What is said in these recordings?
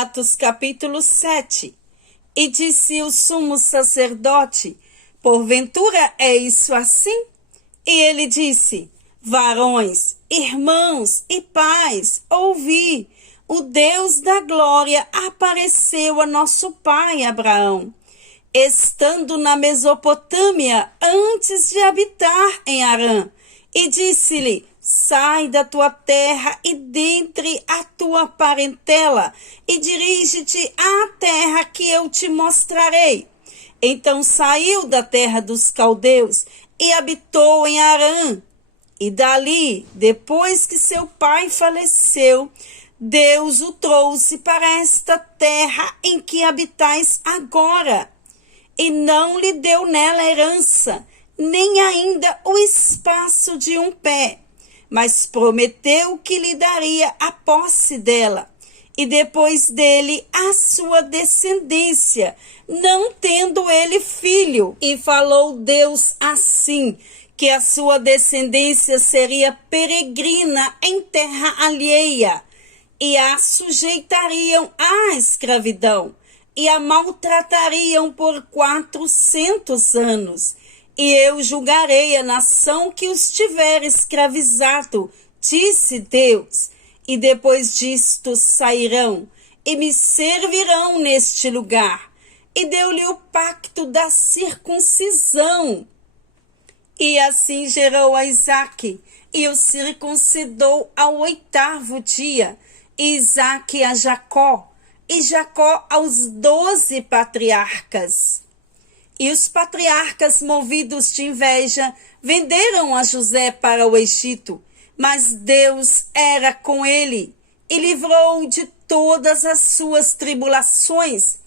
Atos capítulo 7. E disse o sumo sacerdote: porventura é isso assim? E ele disse: varões, irmãos e pais, ouvi, o Deus da glória apareceu a nosso pai Abraão, estando na Mesopotâmia antes de habitar em Harã, e disse-lhe: sai da tua terra e dentre a tua parentela, e dirige-te à terra que eu te mostrarei. Então saiu da terra dos caldeus e habitou em Harã. E dali, depois que seu pai faleceu, Deus o trouxe para esta terra em que habitais agora. E não lhe deu nela herança, nem ainda o espaço de um pé, mas prometeu que lhe daria a posse dela, e depois dele a sua descendência, não tendo ele filho. E falou Deus assim, que a sua descendência seria peregrina em terra alheia, e a sujeitariam à escravidão, e a maltratariam por 400 anos. E eu julgarei a nação que os tiver escravizado, disse Deus. E depois disto sairão e me servirão neste lugar. E deu-lhe o pacto da circuncisão. E assim gerou a Isaque, e o circuncidou ao 8º dia, e Isaque a Jacó, e Jacó aos 12 patriarcas. E os patriarcas, movidos de inveja, venderam a José para o Egito, mas Deus era com ele, e livrou de todas as suas tribulações,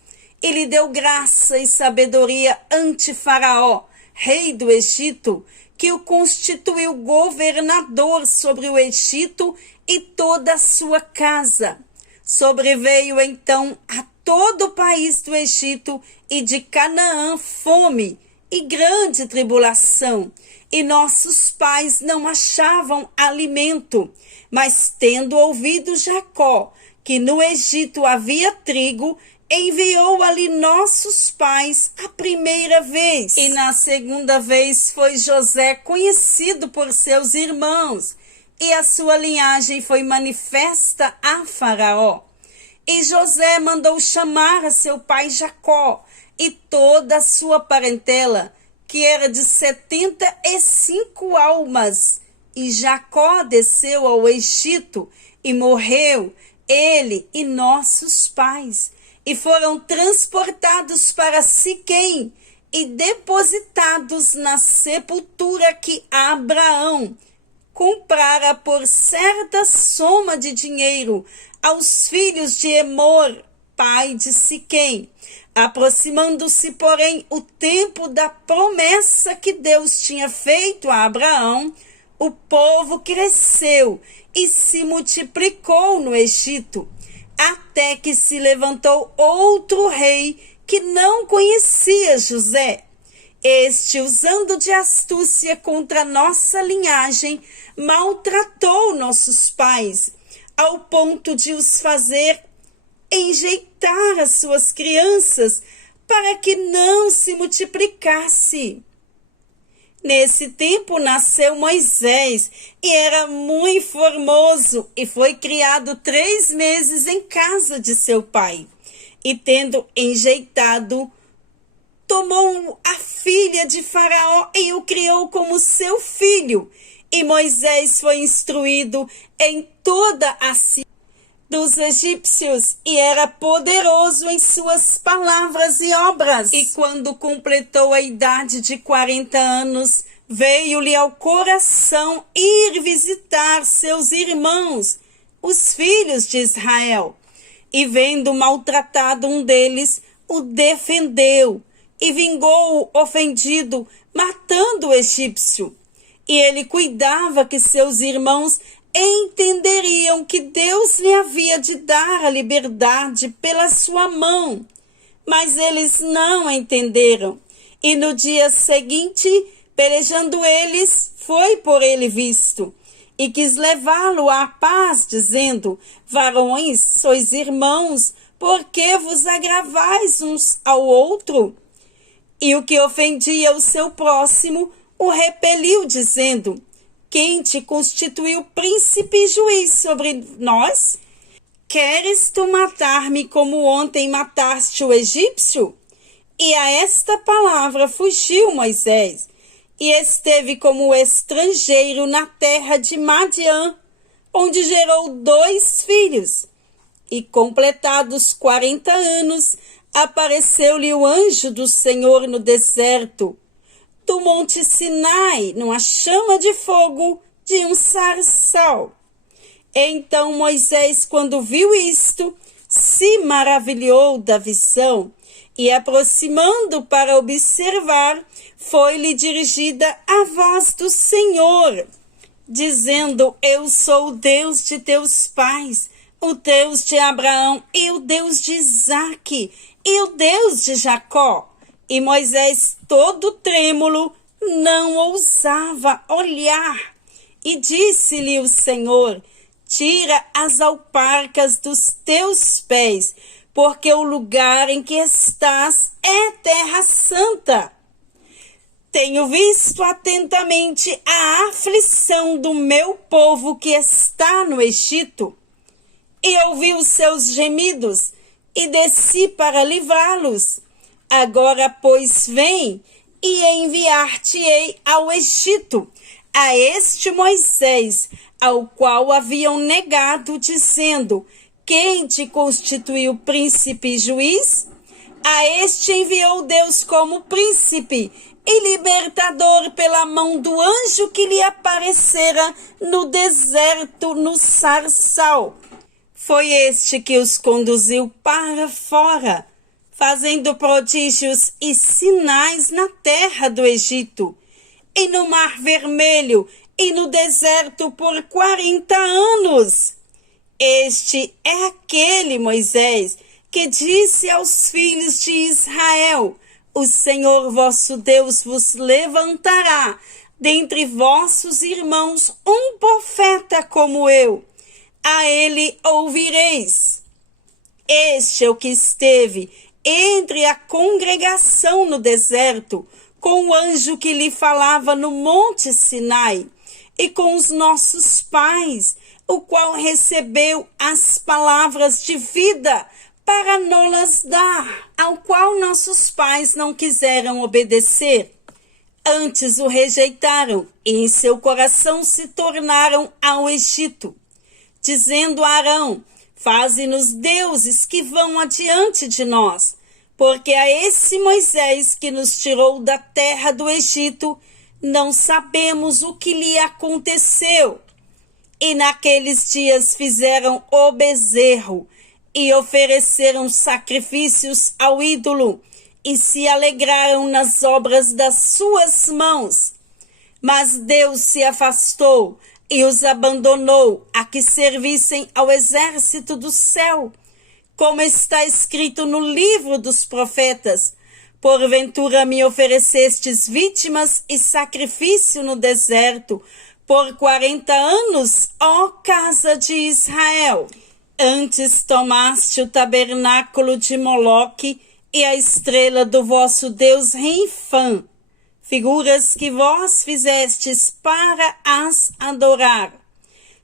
e lhe deu graça e sabedoria ante Faraó, rei do Egito, que o constituiu governador sobre o Egito e toda a sua casa. Sobreveio então a todo o país do Egito e de Canaã fome e grande tribulação, e nossos pais não achavam alimento. Mas tendo ouvido Jacó que no Egito havia trigo, enviou ali nossos pais a primeira vez. E na segunda vez foi José conhecido por seus irmãos, e a sua linhagem foi manifesta a Faraó. E José mandou chamar a seu pai Jacó e toda a sua parentela, que era de 75 almas. E Jacó desceu ao Egito e morreu, ele e nossos pais, e foram transportados para Siquém e depositados na sepultura que Abraão comprara por certa soma de dinheiro aos filhos de Emor, pai de Siquém. Aproximando-se, porém, o tempo da promessa que Deus tinha feito a Abraão, o povo cresceu e se multiplicou no Egito, até que se levantou outro rei que não conhecia José. Este, usando de astúcia contra nossa linhagem, maltratou nossos pais, ao ponto de os fazer enjeitar as suas crianças para que não se multiplicasse. Nesse tempo nasceu Moisés, e era muito formoso, e foi criado 3 meses em casa de seu pai. E tendo enjeitado, tomou a filha de Faraó e o criou como seu filho. E Moisés foi instruído em toda a ciência dos egípcios, e era poderoso em suas palavras e obras. E quando completou a idade de 40 anos, veio-lhe ao coração ir visitar seus irmãos, os filhos de Israel. E vendo maltratado um deles, o defendeu, e vingou o ofendido, matando o egípcio. E ele cuidava que seus irmãos entenderiam que Deus lhe havia de dar a liberdade pela sua mão. Mas eles não entenderam. E no dia seguinte, pelejando eles, foi por ele visto. E quis levá-lo à paz, dizendo: varões, sois irmãos, por que vos agravais uns ao outro? E o que ofendia o seu próximo o repeliu, dizendo: quem te constituiu príncipe e juiz sobre nós? Queres tu matar-me como ontem mataste o egípcio? E a esta palavra fugiu Moisés, e esteve como estrangeiro na terra de Madiã, onde gerou 2 filhos. E completados 40 anos, apareceu-lhe o anjo do Senhor no deserto do monte Sinai, numa chama de fogo de um sarçal. Então Moisés, quando viu isto, se maravilhou da visão, e aproximando para observar, foi-lhe dirigida a voz do Senhor, dizendo: eu sou o Deus de teus pais, o Deus de Abraão, e o Deus de Isaque, e o Deus de Jacó. E Moisés, todo trêmulo, não ousava olhar. E disse-lhe o Senhor: tira as alparcas dos teus pés, porque o lugar em que estás é terra santa. Tenho visto atentamente a aflição do meu povo que está no Egito, e ouvi os seus gemidos, e desci para livrá-los. Agora, pois, vem, e enviar-te-ei ao Egito, a este Moisés, ao qual haviam negado, dizendo: quem te constituiu príncipe e juiz? A este enviou Deus como príncipe e libertador pela mão do anjo que lhe aparecera no deserto, no sarçal. Foi este que os conduziu para fora, fazendo prodígios e sinais na terra do Egito, e no Mar Vermelho, e no deserto por 40 anos. Este é aquele Moisés que disse aos filhos de Israel: o Senhor vosso Deus vos levantará dentre vossos irmãos um profeta como eu. A ele ouvireis. Este é o que esteve entre a congregação no deserto, com o anjo que lhe falava no monte Sinai, e com os nossos pais, o qual recebeu as palavras de vida para nos-las dar, ao qual nossos pais não quiseram obedecer. Antes o rejeitaram, e em seu coração se tornaram ao Egito, dizendo a Arão: faze-nos deuses que vão adiante de nós, porque a esse Moisés que nos tirou da terra do Egito, não sabemos o que lhe aconteceu. E naqueles dias fizeram o bezerro, e ofereceram sacrifícios ao ídolo, e se alegraram nas obras das suas mãos. Mas Deus se afastou, e os abandonou a que servissem ao exército do céu, como está escrito no livro dos profetas: porventura me oferecestes vítimas e sacrifício no deserto por 40 anos, ó casa de Israel. Antes tomaste o tabernáculo de Moloque e a estrela do vosso Deus Renfã, figuras que vós fizestes para as adorar.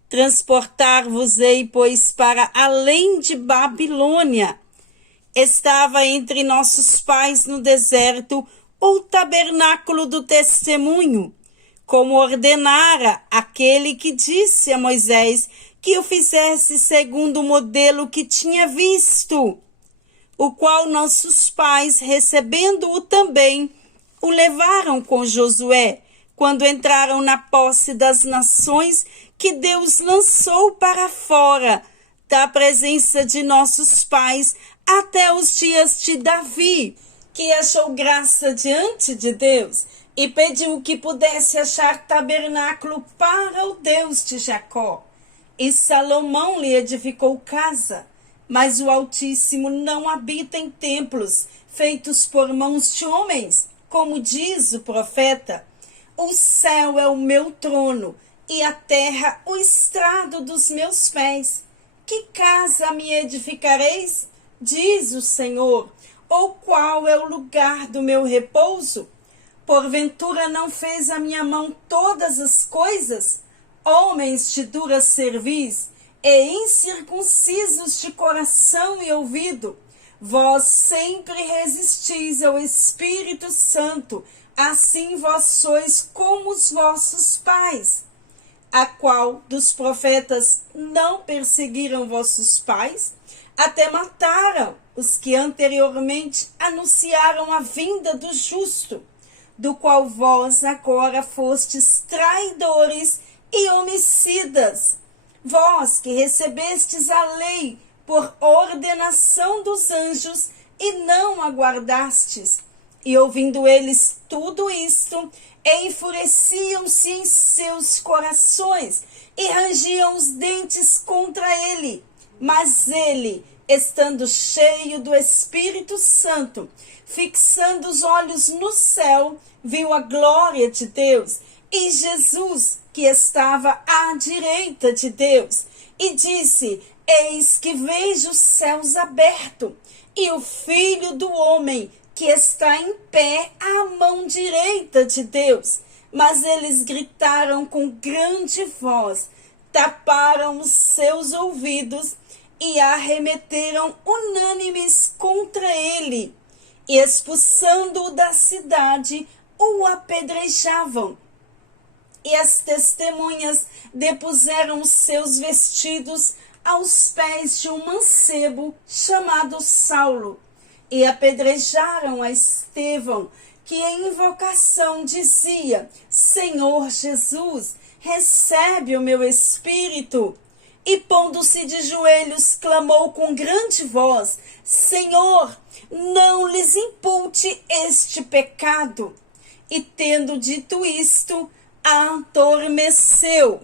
Transportar-vos-ei, pois, para além de Babilônia. Estava entre nossos pais no deserto o tabernáculo do testemunho, como ordenara aquele que disse a Moisés que o fizesse segundo o modelo que tinha visto, o qual nossos pais, recebendo-o também, o levaram com Josué, quando entraram na posse das nações que Deus lançou para fora da presença de nossos pais até os dias de Davi, que achou graça diante de Deus e pediu que pudesse achar tabernáculo para o Deus de Jacó. E Salomão lhe edificou casa, mas o Altíssimo não habita em templos feitos por mãos de homens, como diz o profeta: o céu é o meu trono e a terra o estrado dos meus pés. Que casa me edificareis? diz o Senhor, ou qual é o lugar do meu repouso? Porventura não fez a minha mão todas as coisas? Homens de dura cerviz e incircuncisos de coração e ouvido, vós sempre resistis ao Espírito Santo, assim vós sois como os vossos pais. A qual dos profetas não perseguiram vossos pais? Até mataram os que anteriormente anunciaram a vinda do justo, do qual vós agora fostes traidores e homicidas. Vós que recebestes a lei por ordenação dos anjos e não aguardastes. E ouvindo eles tudo isto, enfureciam-se em seus corações e rangiam os dentes contra ele. Mas ele, estando cheio do Espírito Santo, fixando os olhos no céu, viu a glória de Deus e Jesus, que estava à direita de Deus, e disse: Eis que vejo os céus abertos e o Filho do Homem que está em pé à mão direita de Deus. Mas eles gritaram com grande voz, taparam os seus ouvidos e arremeteram unânimes contra ele, e expulsando-o da cidade, o apedrejavam. E as testemunhas depuseram os seus vestidos aos pés de um mancebo chamado Saulo, e apedrejaram a Estevão, que em invocação dizia: Senhor Jesus, recebe o meu espírito. E pondo-se de joelhos, clamou com grande voz: Senhor, não lhes impute este pecado. E tendo dito isto, a adormeceu.